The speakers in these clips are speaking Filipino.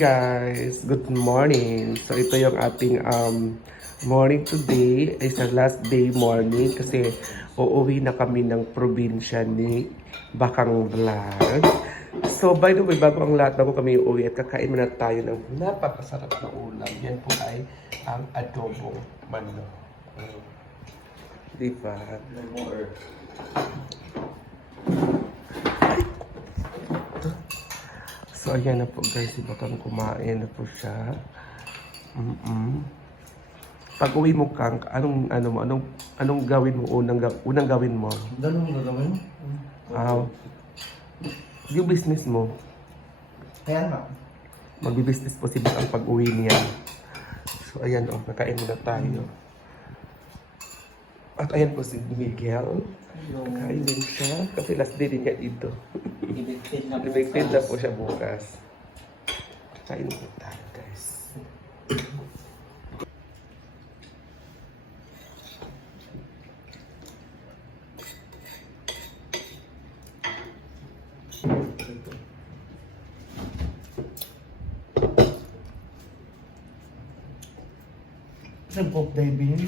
Guys, good morning. So ito yung ating um, morning today. Is our last day morning kasi uuwi na kami ng probinsya ni Bakang Vlog. So by the way, bago ang lahat, bago kami uuwi at kakain muna tayo ng napakasarap na ulam. Yan po ay ang adobong manok. Di? No more. So, ayan na po guys. Iba kang kumain na po siya. Mm-mm. Pag uwi mo kang, anong, ano mo, anong, anong gawin mo, unang, unang gawin mo? Ganun mo gagawin? Ah, yung business mo, Kaya nga. magbi-business po si ang pag uwi niya. So, ayan o, oh, nakain muna tayo. At ayan po si Miguel. Kain din siya. Kasi last day din niya dito. evicted na Evicted na po siya bukas. Kain po tayo guys. Sa Bob diving.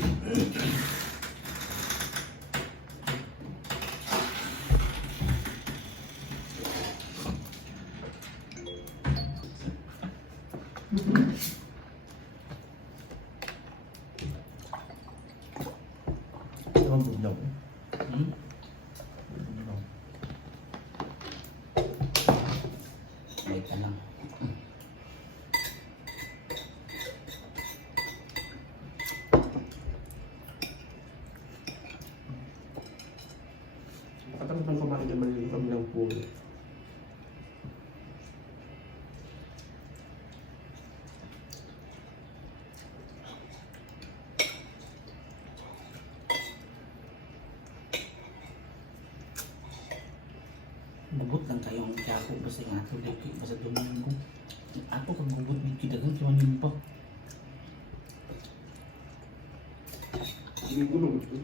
Ang bugnaw. Hmm? Bugnaw. Wait ka lang. Katapos ng kumain naman kami ng pool. Bugot lang kayo ang ako basta nga ito dito basta dumayan ko. Ako kung bugot din kidagan kiman yun pa. Sinigulong ito.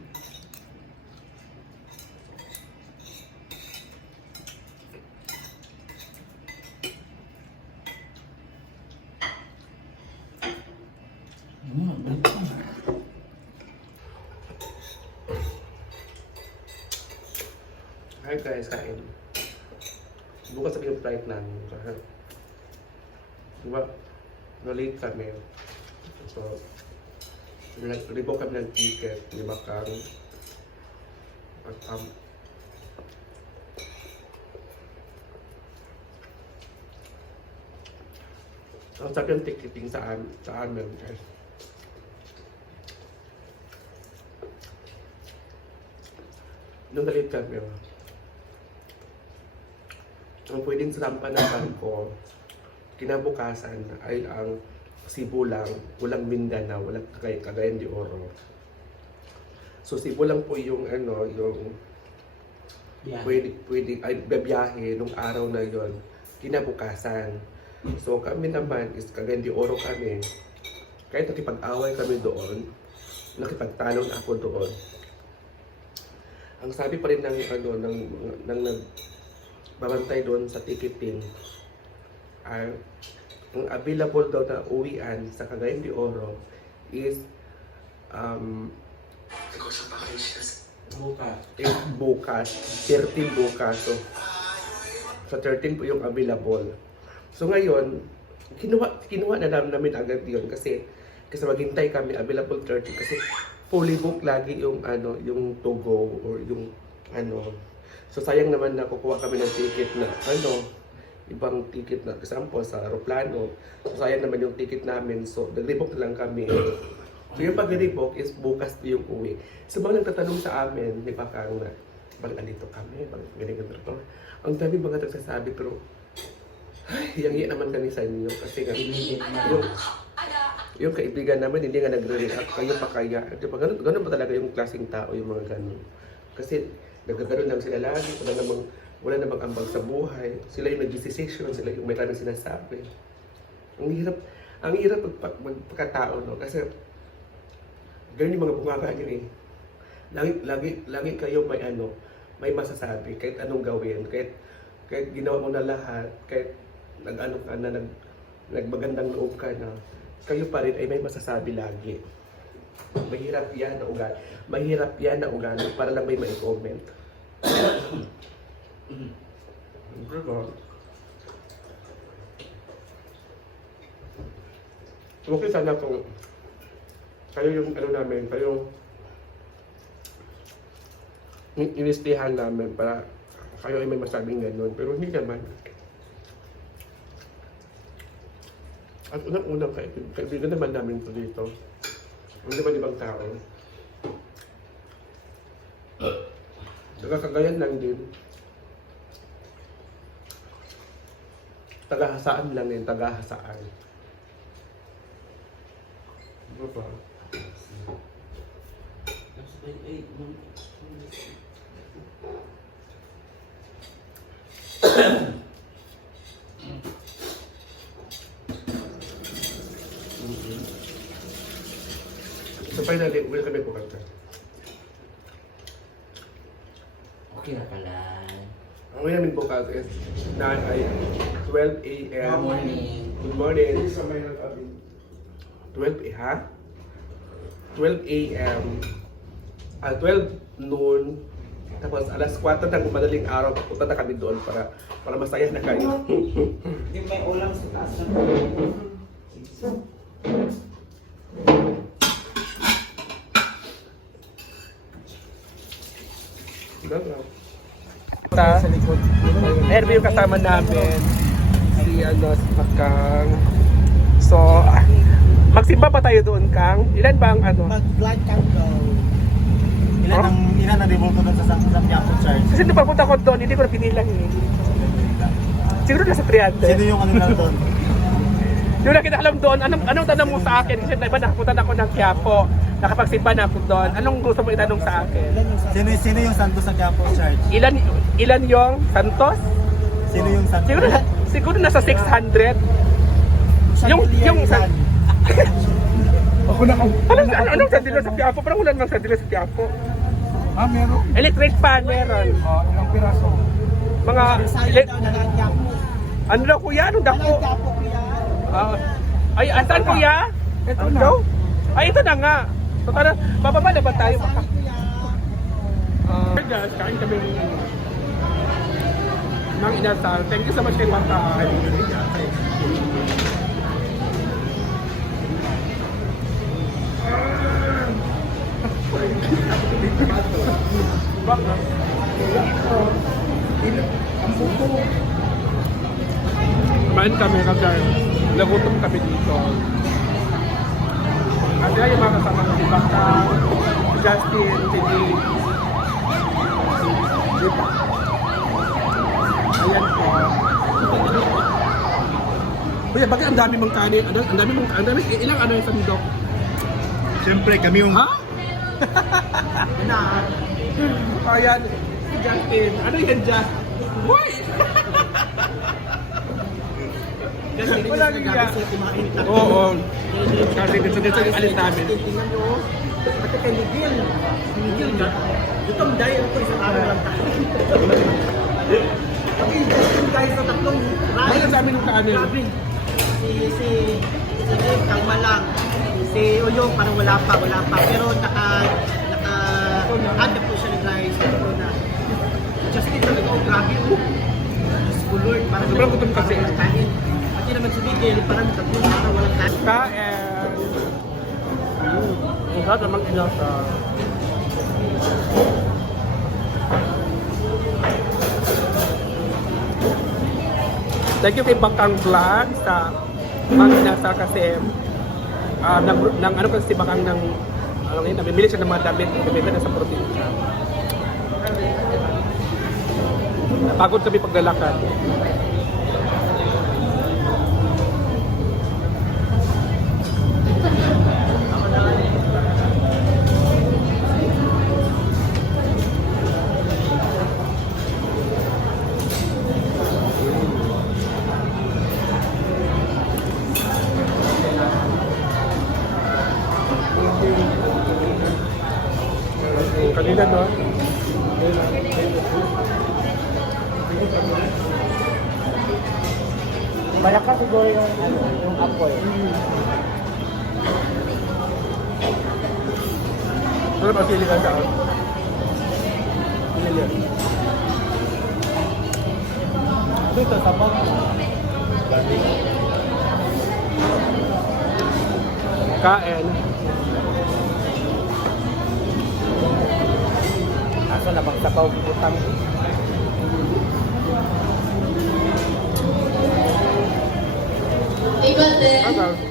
Hmm, balik pa. Hi guys, kain. Bukas sabi yung flight namin. Kasi, diba, na-late kami. So, rebook kami ng ticket. Di ba kang, at um, ang sabi yung ticketing sa, am sa amin guys. Nung na-late kami, ang pwedeng sampa ng bangko, kinabukasan ay ang Cebu lang, walang Mindanao, walang Cagay- Cagayan de Oro. So Cebu lang po yung ano, yung Biyahe. pwede, pwede ay babiyahe nung araw na yon kinabukasan. So kami naman is Cagayan de Oro kami. Kahit nakipag-away kami doon, nakipagtalon ako doon. Ang sabi pa rin ng ano ng ng nag babantay doon sa ticketing ay ang available daw na uwian sa Cagayan de Oro is um, bukas. Is bukas. 13 bukas. So, sa 13 po yung available. So ngayon, kinuha, kinuha na namin, namin agad yun kasi kasi maghintay kami available 30 kasi fully book lagi yung ano yung to go or yung ano so sayang naman na kukuha kami ng ticket na ano ibang ticket na example sa aeroplano. So sayang naman yung ticket namin. So nag-rebook na lang kami. So yung pag-rebook is bukas yung uwi. So mga nagtatanong sa amin di ba kang na bang andito kami bang ganyan ganyan ganyan." ang dami mga nagsasabi pero ay, yang naman kami sa inyo. Kasi nga yung, yung kaibigan namin hindi nga nagre-react. Kayo pa kaya? Di ba ganun, ganun ba talaga yung klaseng tao yung mga ganun? Kasi nagkakaroon lang sila lagi. Wala namang wala namang ambag sa buhay. Sila yung nag-decision sila yung may maraming sinasabi. Ang hirap ang hirap magpa, magpakatao no? Kasi ganun yung mga bunganga nyo eh. Lagi lagi lagi kayo may ano may masasabi. Kahit anong gawin kahit kahit ginawa mo na lahat kahit nag-ano ka na nag nagmagandang loob ka na kayo pa rin ay may masasabi lagi. Mahirap yan na ugali. Mahirap yan na ugali para lang may mai-comment. Diba? Okay sana kung kayo yung ano namin, kayo yung in- inistihan namin para kayo ay may masabing ganun. Pero hindi naman. At unang-unang kaibig, kaibigan naman namin ito dito. Hindi ba ibang tao? Nagkakagayan lang din. Tagahasaan lang din, tagahasaan. Ano ba? Ay, ay, nung- So finally, uwi kami po kanta. Okay na pala. Ang uwi namin bukas is na ay 12 a.m. Good morning. Good morning. 12 a.m. ha? 12 a.m. Ah, 12 noon. Tapos alas 4 ng madaling araw, pupunta na kami doon para para masaya na kayo. Yung may ulam sa taas Sa likod. Ayan yung kasama namin. Si ano, si Makang. So, ah, magsimba pa tayo doon, Kang. Ilan ba ang ano? Mag-blood countdown. Ilan ang ilan ang revolto doon sa San San Jacob Church? Kasi nung papunta ko doon, hindi ko na pinilang eh. Siguro nasa 300. Sino yung ano na doon? Yung nakita alam doon, anong, anong tanong mo sa akin? Kasi diba nakapunta na ako ng Quiapo. Nakapagsimba na ako doon. Anong gusto mo itanong sa akin? Sino sino yung santo sa Jacob Church? Ilan ilan yung Santos? Sino yung santo? Siguro, siguro nasa 600. Yung, yung, san, Ako na kung... anong, anong, anong sandilo sa Quiapo? Parang wala namang sandilo sa Quiapo. Ah, meron. Electric fan meron. Ah, ilang piraso? Mga, ano daw kuya? Anong dako? Ah, ay, asan kuya? Ito Ano na. Ay, ito na nga. So, tara, bababa na ba tayo? Uh, guys, kain kami ng inasal. Thank you so much kay Bata. Kumain kami kasi nagutom kami dito. At yan yung mga kasama ko si Baka, si Justin, si Dave. Ayan po. Kuya, bakit ang dami mong kanin? Ano, ang dami mong, ang dami, ilang ano yung sandok? Siyempre, kami yung... Ha? na. Ayan, si Justin. Ano yan, Justin? Uy! Wala rin niya. Oo. Kasi dito dito yung alis namin. Tingnan nyo, pati kay Miguel. Miguel na. Itong dahil ko isang araw lang tayo. Pati yung dahil sa tatlong Ano rally. sa amin ng kanin? Grabe. Si, si, si Dave, kalma lang. Si Uyong, parang wala pa, wala pa. Pero naka, naka, handa po siya guys. Ito na. Justin talaga, oh, grabe oh. Diyos ko Lord, parang Sobrang gutom kasi. walang Pati naman si Miguel, parang tatlong araw walang kanin. Kain. Ang sarap namang inasa. Thank you kay Bakang Vlog sa mga inasa kasi um, ng, ng ano kasi si Bakang ng ano ngayon, namimili siya ng mga damit na gamitin na sa probinsya. Pagod kami paglalakad. Siguro yung, ano, yung apoy. Ano ba sili ka saan? Sili yan. Dito, tapos. Kain. Aso na bang sabaw butang. Okay.